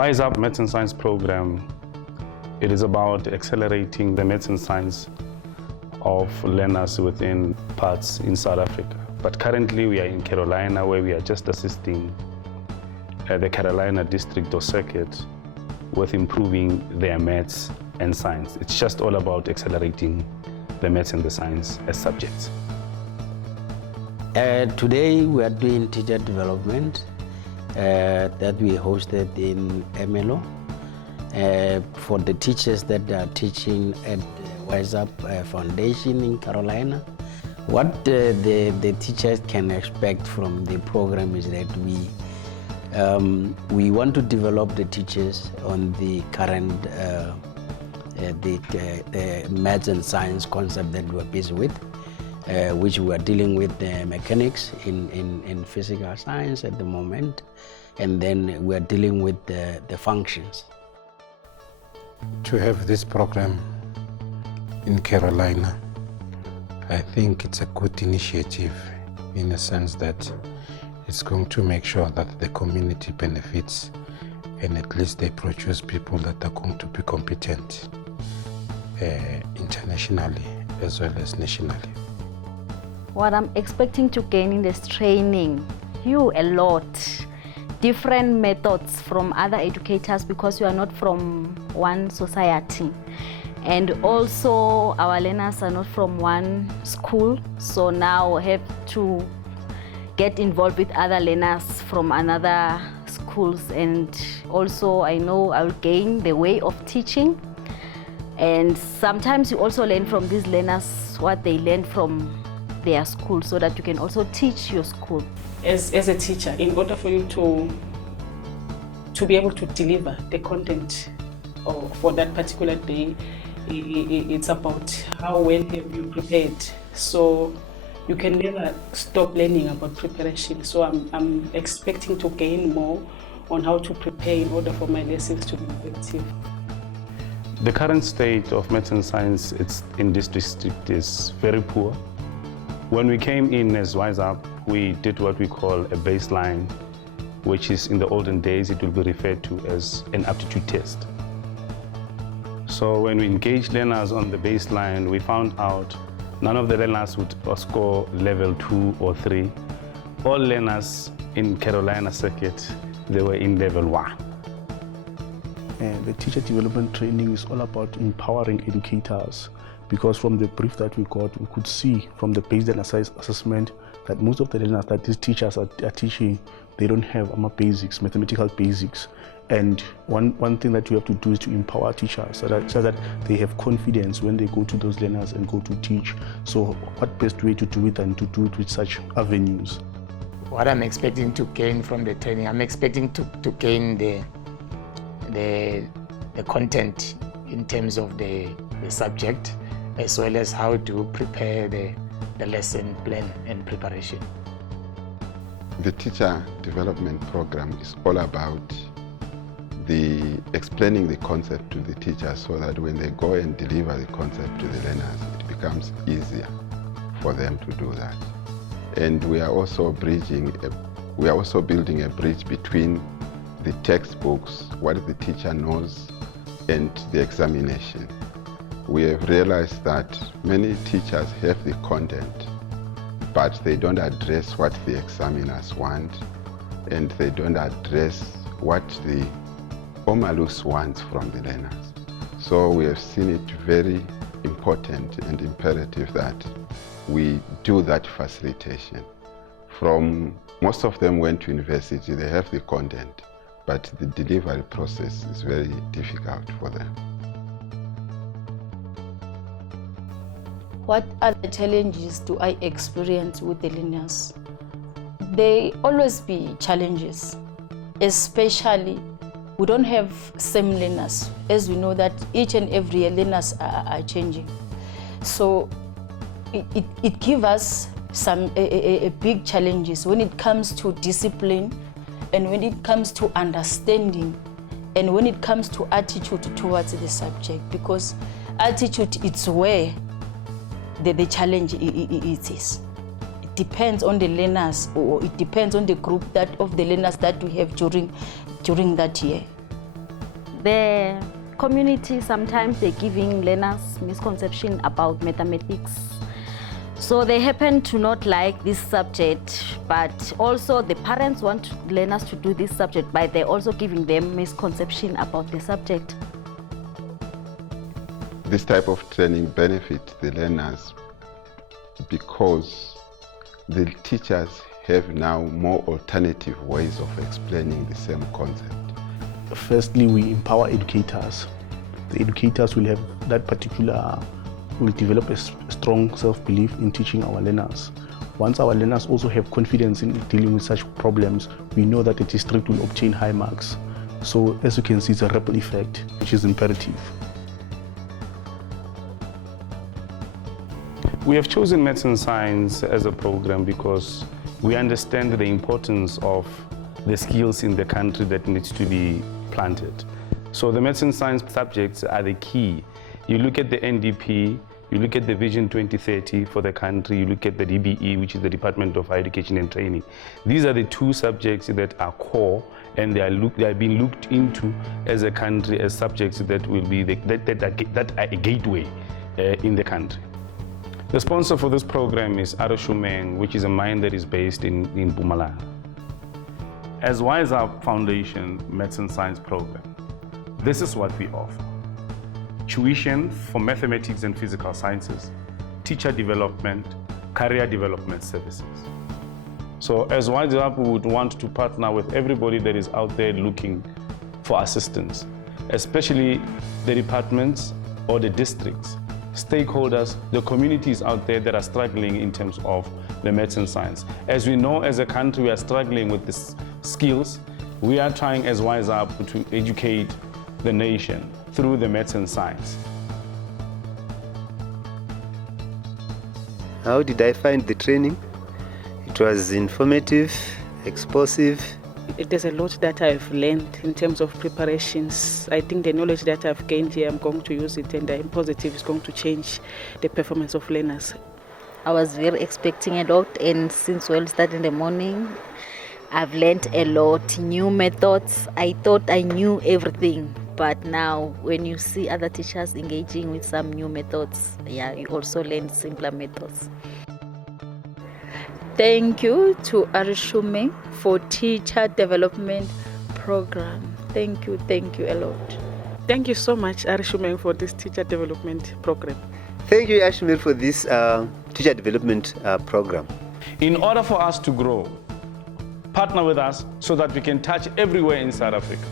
Wise Up Maths and Science program, it is about accelerating the maths and science of learners within parts in South Africa. But currently we are in Carolina, where we are just assisting the Carolina district or circuit with improving their maths and science. It's just all about accelerating the maths and the science as subjects. Today we are doing teacher development that we hosted in Ermelo for the teachers that are teaching at Wise Up Foundation in Carolina. What the teachers can expect from the program is that we want to develop the teachers on the current the maths and science concept that we're busy with, which we are dealing with the mechanics in physical science at the moment, and then we are dealing with the functions. To have this program in Carolina, I think it's a good initiative in a sense that it's going to make sure that the community benefits and at least they produce people that are going to be competent internationally as well as nationally. What I'm expecting to gain in this training, a lot. Different methods from other educators because we are not from one society. And also our learners are not from one school, so now I have to get involved with other learners from another schools, and also I know I'll gain the way of teaching. And sometimes you also learn from these learners what they learn from their school, so that you can also teach your school. As a teacher, in order for you to be able to deliver the content for that particular day, it's about how well have you prepared. So you can never stop learning about preparation. So I'm expecting to gain more on how to prepare in order for my lessons to be effective. The current state of maths and science in this district is very poor. When we came in as Wise Up, we did what we call a baseline, which is in the olden days, it will be referred to as an aptitude test. So when we engaged learners on the baseline, we found out none of the learners would score level 2 or 3. All learners in Carolina circuit, they were in level 1. The teacher development training is all about empowering educators, because from the brief that we got, we could see from the baseline assessment that most of the learners that these teachers are teaching, they don't have basics, mathematical basics. And one thing that you have to do is to empower teachers so that they have confidence when they go to those learners and go to teach. So what best way to do it than to do it with such avenues? What I'm expecting to gain from the training, I'm expecting to gain the content in terms of the subject, as well as how to prepare the lesson plan and preparation. The teacher development program is all about explaining the concept to the teachers, so that when they go and deliver the concept to the learners, it becomes easier for them to do that. And we are also building a bridge between the textbooks, what the teacher knows, and the examination. We have realized that many teachers have the content, but they don't address what the examiners want, and they don't address what the OMALUS wants from the learners. So we have seen it very important and imperative that we do that facilitation. Most of them went to university, they have the content, but the delivery process is very difficult for them. What other challenges do I experience with the learners? There always be challenges, especially we don't have same learners, as we know that each and every year learners are changing. So it gives us some big challenges when it comes to discipline, and when it comes to understanding, and when it comes to attitude towards the subject, because attitude, it's where the challenge is. It depends on the learners, or it depends on the group of the learners that we have during that year. The community, sometimes they're giving learners misconception about mathematics. So they happen to not like this subject, but also the parents want learners to do this subject, but they're also giving them misconception about the subject. This type of training benefits the learners because the teachers have now more alternative ways of explaining the same concept. Firstly, we empower educators. The educators will develop a strong self-belief in teaching our learners. Once our learners also have confidence in dealing with such problems, we know that the district will obtain high marks. So as you can see, it's a ripple effect, which is imperative. We have chosen Maths and Science as a program because we understand the importance of the skills in the country that needs to be planted. So the Maths and Science subjects are the key. You look at the NDP, you look at the Vision 2030 for the country, you look at the DBE, which is the Department of Higher Education and Training. These are the two subjects that are core, and they are being looked into as a country as subjects that will be that are a gateway in the country. The sponsor for this program is Arashumeng, which is a mine that is based in Mpumalanga. As Wise Up Foundation Maths and Science program, this is what we offer. Tuition for mathematics and physical sciences, teacher development, career development services. So as Wise Up, we would want to partner with everybody that is out there looking for assistance, especially the departments or the districts, stakeholders, the communities out there that are struggling in terms of the Maths and Science. As we know, as a country, we are struggling with these skills. We are trying as Wise Up to educate the nation through the Maths and Science. How did I find the training? It was informative, explosive. There's a lot that I've learned in terms of preparations. I think the knowledge that I've gained here, I'm going to use it, and I'm positive it's going to change the performance of learners. I was very expecting a lot, and since we'll start in the morning, I've learned a lot, new methods. I thought I knew everything, but now when you see other teachers engaging with some new methods, you also learn simpler methods. Thank you to Arashumeng for teacher development program. Thank you a lot. Thank you so much, Arashumeng, for this teacher development program. Thank you, Ashmir, for this teacher development program. In order for us to grow, partner with us so that we can touch everywhere in South Africa.